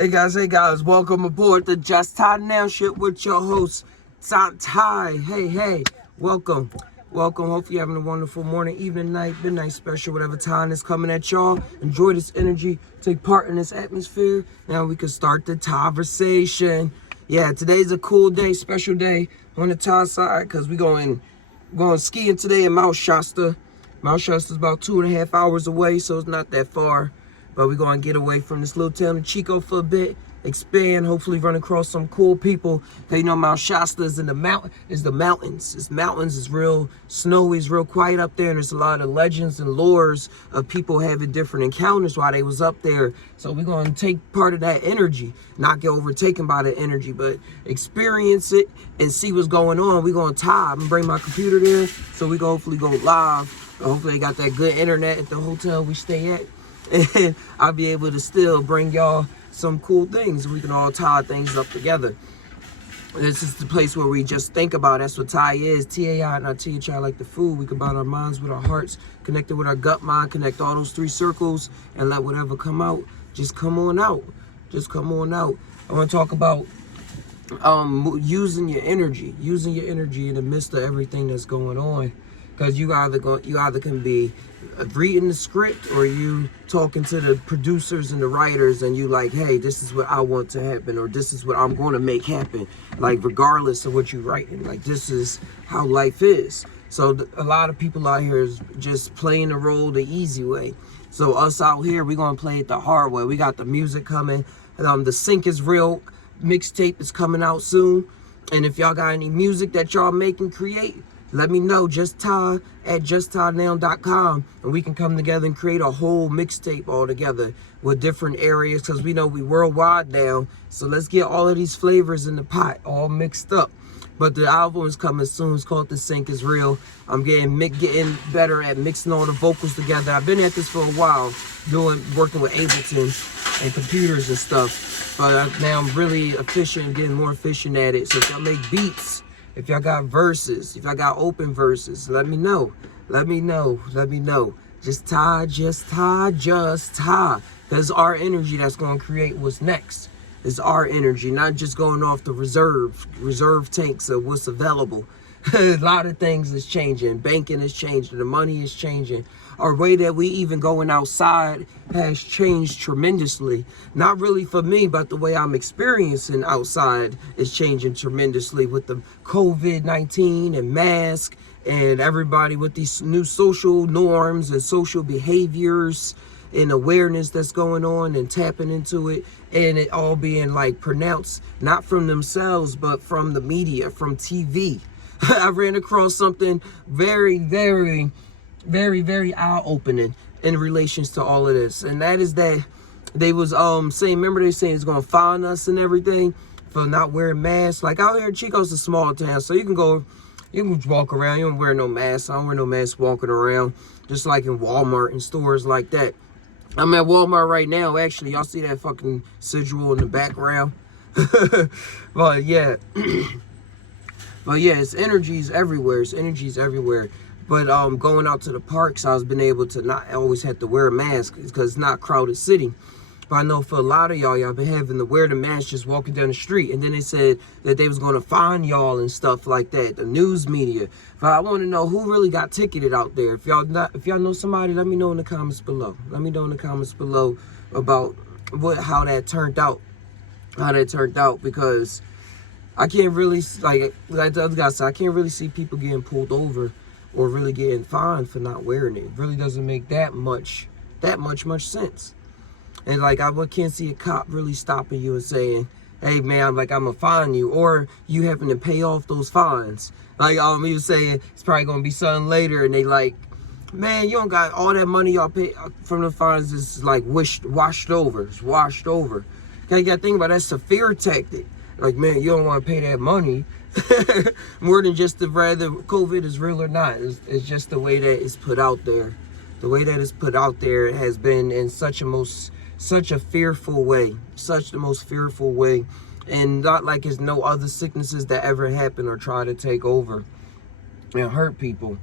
Hey guys, welcome aboard the Just Tai Now shit with your host, SaunTai. Hey, welcome. Hopefully you're having a wonderful morning, evening, night, midnight special, whatever time is coming at y'all. Enjoy this energy, take part in this atmosphere. Now we can start the conversation. Yeah, today's a cool day, special day on the Thai side, because we're going skiing today in Mount Shasta. Mount Shasta is about 2.5 hours away, so it's not that far. But we're going to get away from this little town of Chico for a bit, expand, hopefully run across some cool people. You know, Mount Shasta is in the mountains. It's mountains, it's real snowy, it's real quiet up there, and there's a lot of legends and lores of people having different encounters while they was up there. So we're going to take part of that energy, not get overtaken by the energy, but experience it and see what's going on. We're going to I'm going to bring my computer there, so we can hopefully go live. Hopefully they got that good internet at the hotel we stay at. And I'll be able to still bring y'all some cool things. We can all tie things up together. This is the place where we just think about. That's what Thai is. T-A-I, not T-H-I, like the food. We combine our minds with our hearts, connect it with our gut mind, connect all those 3 circles, and let whatever come out, just come on out. Just come on out. I want to talk about using your energy in the midst of everything that's going on. Because you either can be reading the script, or you talking to the producers and the writers, and you like, hey, this is what I want to happen, or this is what I'm going to make happen. Like, regardless of what you're writing, like, this is how life is. So a lot of people out here is just playing the role the easy way. So us out here, we're going to play it the hard way. We got the music coming. The Sync is Real mixtape is coming out soon. And if y'all got any music that y'all make and create, let me know. Just Tai at justtainow.com, and we can come together and create a whole mixtape all together with different areas, because we know we worldwide now. So let's get all of these flavors in the pot all mixed up. But the album is coming soon. It's called The Sync is Real. I'm getting better at mixing all the vocals together. I've been at this for a while, working with Ableton and computers and stuff. But now I'm really efficient and getting more efficient at it. So if y'all make beats, if y'all got verses, if y'all got open verses, let me know. Just Tai. Because our energy that's going to create what's next. It's our energy, not just going off the reserve tanks of what's available. A lot of things is changing. Banking is changing. The money is changing. Our way that we even going outside has changed tremendously. Not really for me, but the way I'm experiencing outside is changing tremendously with the COVID-19 and mask and everybody with these new social norms and social behaviors and awareness that's going on and tapping into it, and it all being like pronounced not from themselves but from the media, from TV. I ran across something very eye-opening in relations to all of this, and that is that they was saying, remember they saying it's gonna fine us and everything for not wearing masks. Like out here in Chico's a small town, so you can walk around, you don't wear no mask. I don't wear no mask walking around, just like in Walmart and stores like that. I'm at Walmart right now, actually. Y'all see that fucking sigil in the background? But yeah. It's energies everywhere. But going out to the parks, I've been able to not always have to wear a mask because it's not a crowded city. But I know for a lot of y'all been having to wear the mask just walking down the street. And then they said that they was going to fine y'all and stuff like that, the news media. But I want to know who really got ticketed out there. If y'all know somebody, let me know in the comments below. Let me know in the comments below about how that turned out. Because I can't really, like the other guy said, I can't really see people getting pulled over or really getting fined for not wearing it. It really doesn't make that much sense. And like, I can't see a cop really stopping you and saying, hey man, I'm gonna fine you, or you having to pay off those fines. Like he was saying it's probably gonna be something later, and they like, man, you don't got all that money y'all pay from the fines is like washed over. It's washed over. You gotta think about that's a fear tactic. Like, man, you don't want to pay that money. More than just whether COVID is real or not. It's just the way that it's put out there. The way that it's put out there has been in such a fearful way. The most fearful way. And not like there's no other sicknesses that ever happen or try to take over and hurt people.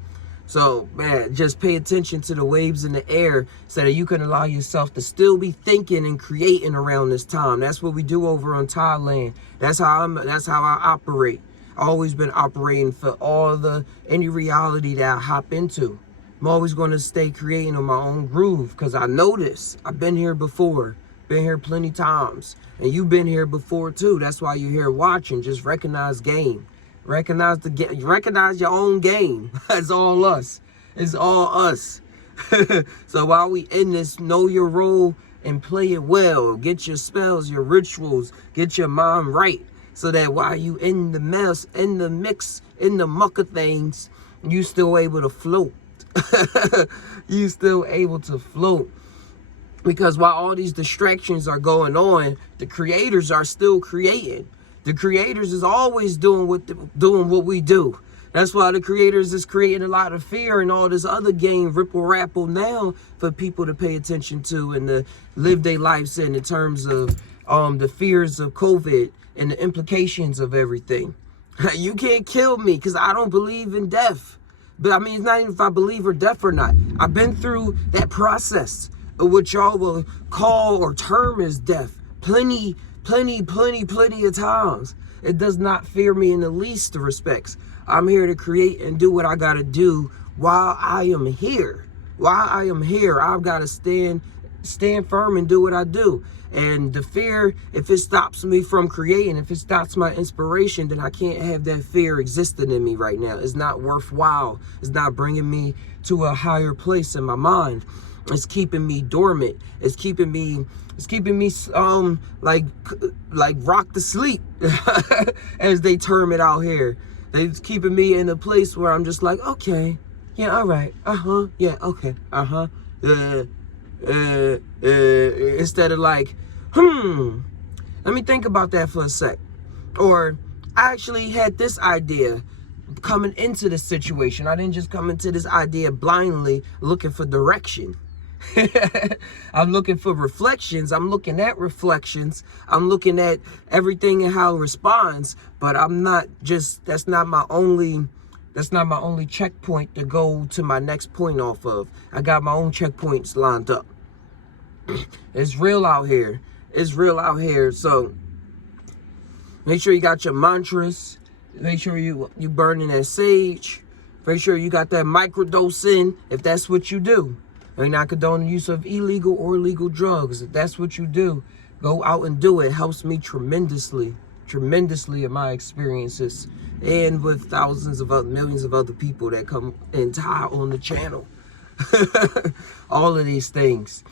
So, man, just pay attention to the waves in the air so that you can allow yourself to still be thinking and creating around this time. That's what we do over on Thailand. That's how I operate. Always been operating for any reality that I hop into. I'm always going to stay creating on my own groove because I know this. I've been here before. Been here plenty times. And you've been here before too. That's why you're here watching. Just recognize game. Recognize your own game. It's all us. It's all us. So while we in this, know your role and play it well. Get your spells, your rituals, get your mind right. So that while you in the mess, in the mix, in the muck of things, you still able to float. You still able to float. Because while all these distractions are going on, the creators are still creating. The creators is always doing what we do. That's why the creators is creating a lot of fear and all this other game, ripple rapple now for people to pay attention to and to live their lives in terms of the fears of COVID and the implications of everything. You can't kill me because I don't believe in death. But I mean, it's not even if I believe in death or not. I've been through that process of what y'all will call or term as death. Plenty of times. It does not fear me in the least respects. I'm here to create and do what I gotta do while I am here. While I am here, I've gotta stand firm and do what I do. And the fear, if it stops me from creating, if it stops my inspiration, then I can't have that fear existing in me right now. It's not worthwhile. It's not bringing me to a higher place in my mind. It's keeping me dormant. It's keeping me like rock to sleep, as they term it out here. It's keeping me in a place where I'm just like, okay, yeah, all right, yeah, okay, instead of like, let me think about that for a sec. Or I actually had this idea coming into this situation. I didn't just come into this idea blindly looking for direction. I'm looking for reflections. I'm looking at reflections. I'm looking at everything and how it responds. But I'm not just, that's not my only checkpoint to go to my next point off of. I got my own checkpoints lined up. It's real out here. It's real out here. So make sure you got your mantras. Make sure you burning that sage. Make sure you got that microdose in if that's what you do. I'm not condoning the use of illegal or legal drugs. If that's what you do, go out and do it. It helps me tremendously in my experiences and with millions of other people that come and tie on the channel. All of these things.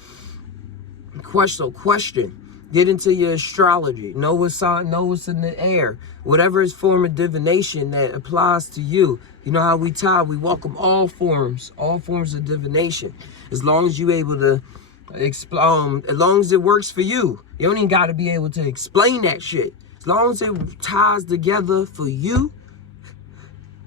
Question. Get into your astrology. Know what's in the air. Whatever is form of divination that applies to you. You know how we welcome all forms of divination. As long as you're able to, as long as it works for you. You don't even got to be able to explain that shit. As long as it ties together for you,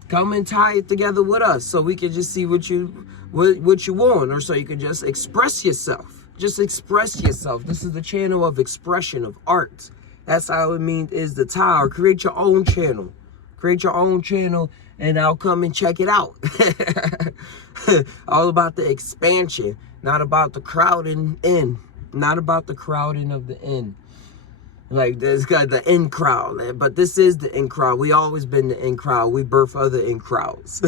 come and tie it together with us so we can just see what you want, or so you can just express yourself. Just express yourself. This is the channel of expression, of art. That's how it is the tie. Or create your own channel. Create your own channel and I'll come and check it out. All about the expansion, not about the crowding in. Not about the crowding of the in. Like, there's got the in crowd, but this is the in crowd. We always been the in crowd. We birth other in crowds.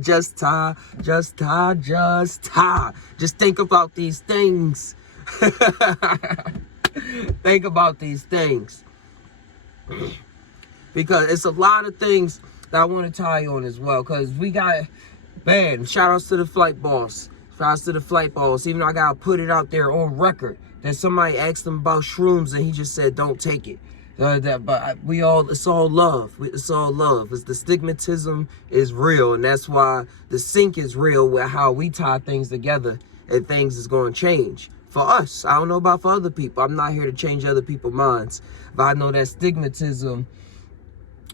Just Tai. Just think about these things. Think about these things. Because it's a lot of things that I want to tie on as well. Because we got, man, shout outs to the flight boss. Shout outs to the flight boss. Even though I got to put it out there on record. That somebody asked him about shrooms and he just said, don't take it. But it's all love. It's all love. It's the stigmatism is real. And that's why the sync is real with how we tie things together and things is going to change. For us, I don't know about for other people. I'm not here to change other people's minds. But I know that stigmatism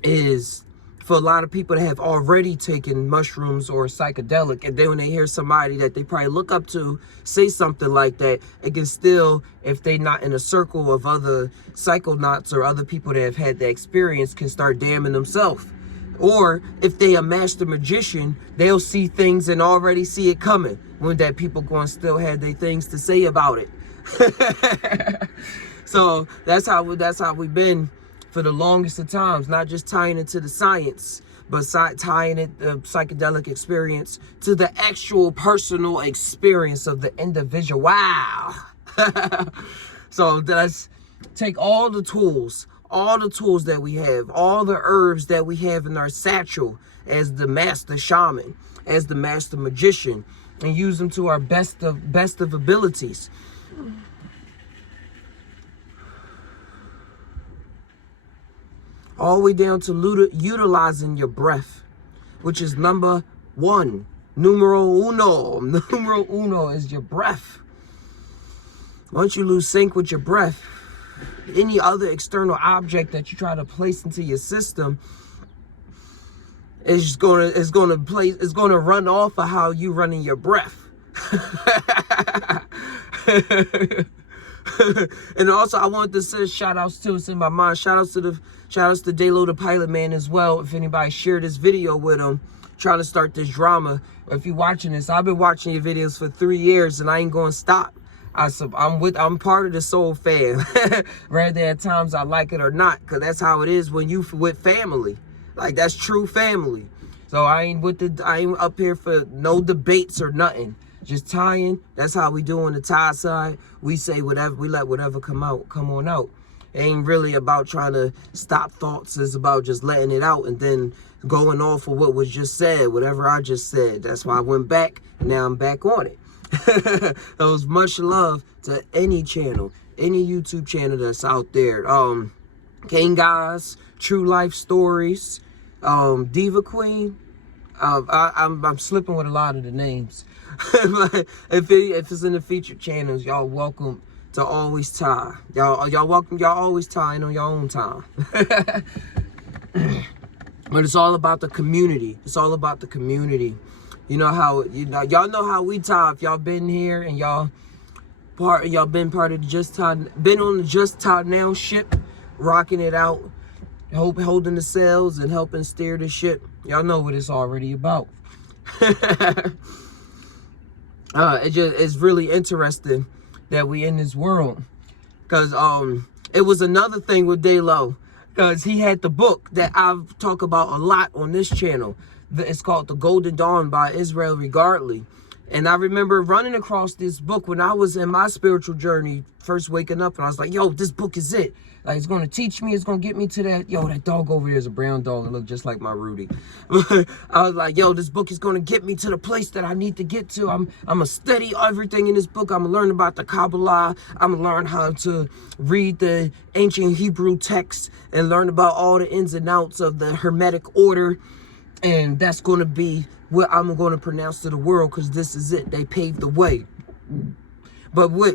is for a lot of people that have already taken mushrooms or psychedelic, and then when they hear somebody that they probably look up to say something like that, it can still, if they not in a circle of other psychonauts or other people that have had that experience, can start damning themselves Or if they a master magician, they'll see things and already see it coming when that people going to still have their things to say about it. So that's how we've been for the longest of times, not just tying it to the science, but tying it, the psychedelic experience, to the actual personal experience of the individual. Wow. So let's take all the tools that we have, all the herbs that we have in our satchel as the master shaman, as the master magician, and use them to our best of abilities. All the way down to utilizing your breath, which is number one. Numero uno. Numero uno is your breath. Once you lose sync with your breath, any other external object that you try to place into your system is gonna run off of how you running your breath. And also, I wanted to say shout outs too. It's in my mind. Shout outs to Daylo the Pilot Man as well. If anybody shared this video with him, trying to start this drama. If you're watching this, I've been watching your videos for 3 years and I ain't gonna stop. I'm part of the soul fam. Whether at times I like it or not, because that's how it is when you with family. Like, that's true family. So I ain't up here for no debates or nothing. Just tying. That's how we do on the tie side. We say whatever, we let whatever come on out. It ain't really about trying to stop thoughts. It's about just letting it out and then going off of what was just said, whatever I just said. That's why I went back and now I'm back on it. That was much love to any channel, any YouTube channel that's out there. King Guys, True Life Stories, Diva Queen. I'm slipping with a lot of the names. But if it's in the featured channels, y'all welcome to always tie. Y'all welcome. Y'all always tying on your own time. But it's all about the community. It's all about the community. You know how y'all know how we tie. If y'all been here and y'all been part of the been on the Just Tai Now ship, rocking it out, holding the sails and helping steer the ship. Y'all know what it's already about. It's really interesting that we in this world, because it was another thing with Daylo, because he had the book that I've talked about a lot on this channel. It's called The Golden Dawn by Israel Regardley. And I remember running across this book when I was in my spiritual journey, first waking up, and I was like, yo, this book is it. Like, it's going to teach me, it's going to get me to that. Yo, that dog over there is a brown dog that look just like my Rudy. I was like, yo, this book is going to get me to the place that I need to get to. I'm going to study everything in this book. I'm going to learn about the Kabbalah. I'm going to learn how to read the ancient Hebrew texts and learn about all the ins and outs of the Hermetic order. And that's going to be what I'm going to pronounce to the world, because this is it. They paved the way. But what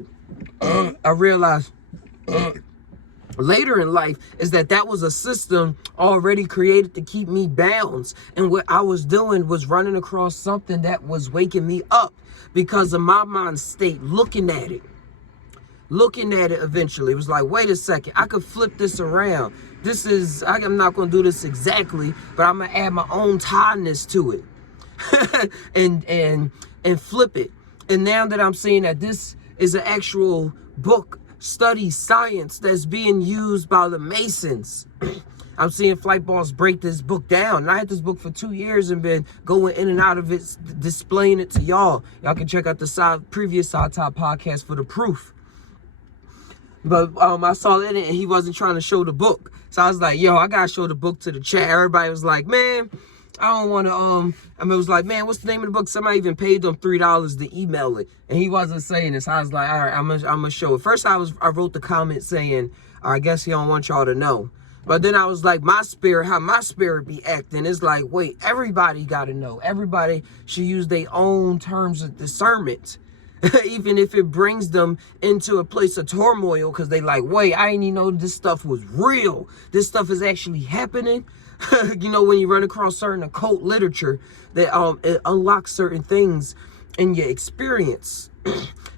I realized later in life is that was a system already created to keep me bound. And what I was doing was running across something that was waking me up because of my mind state, looking at it eventually. It was like, wait a second, I could flip this around. I'm not going to do this exactly, but I'm going to add my own tiredness to it and flip it. And now that I'm seeing that this is an actual book, study, science that's being used by the Masons. I'm seeing Flight Boss break this book down. And I had this book for 2 years and been going in and out of it, displaying it to y'all. Y'all can check out the previous SaunTai podcast for the proof. But I saw it and he wasn't trying to show the book. So I was like, yo, I gotta show the book to the chat. Everybody was like, man, I don't want to, it was like, man, what's the name of the book? Somebody even paid them $3 to email it. And he wasn't saying this. I was like, all right, I'm gonna show it. First, I wrote the comment saying, I guess he don't want y'all to know. But then I was like, how my spirit be acting. It's like, wait, everybody got to know. Everybody should use their own terms of discernment. Even if it brings them into a place of turmoil, because they like, wait, I didn't even know this stuff was real. This stuff is actually happening. You know, when you run across certain occult literature that it unlocks certain things in your experience.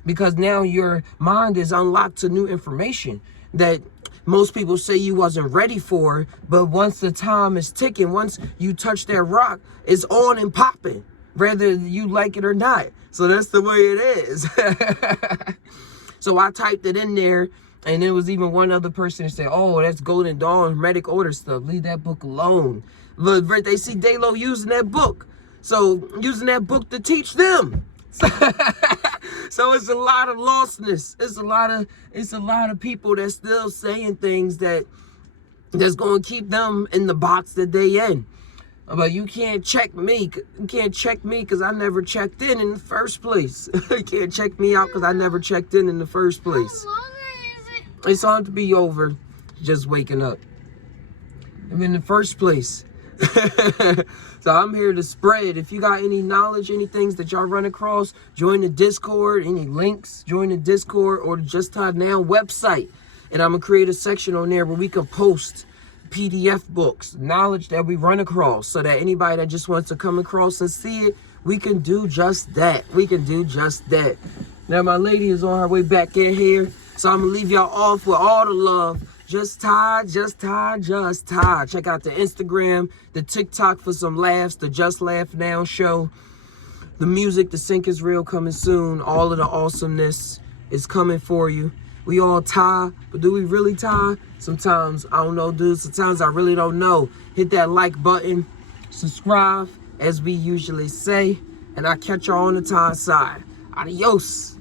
Because now your mind is unlocked to new information that most people say you wasn't ready for, but once the time is ticking, once you touch that rock, it's on and popping, whether you like it or not. So that's the way it is. So I typed it in there, and there was even one other person that said, oh, that's Golden Dawn hermetic order stuff. Leave that book alone. But they see Dalo using that book. So using that book to teach them. So it's a lot of lostness. It's a lot of people that's still saying things that's gonna keep them in the box that they in. But you can't check me. You can't check me because I never checked in the first place. You can't check me out because I never checked in the first place. How long is it? It's on to be over. Just waking up. I'm in the first place. So I'm here to spread. If you got any knowledge, any things that y'all run across, join the Discord. Any links, join the Discord or the Just Tai Now website. And I'm going to create a section on there where we can post PDF books, knowledge that we run across, so that anybody that just wants to come across and see it, we can do just that. We can do just that. Now my lady is on her way back in here, so I'm going to leave y'all off with all the love. Just Tai, Just Tai, Just Tai. Check out the Instagram, the TikTok for some laughs, the Just Laugh Now show. The music, the sync is real, coming soon. All of the awesomeness is coming for you. We all tie, but do we really tie? Sometimes, I don't know, dude. Sometimes I really don't know. Hit that like button, subscribe, as we usually say, and I'll catch y'all on the tie side. Adios.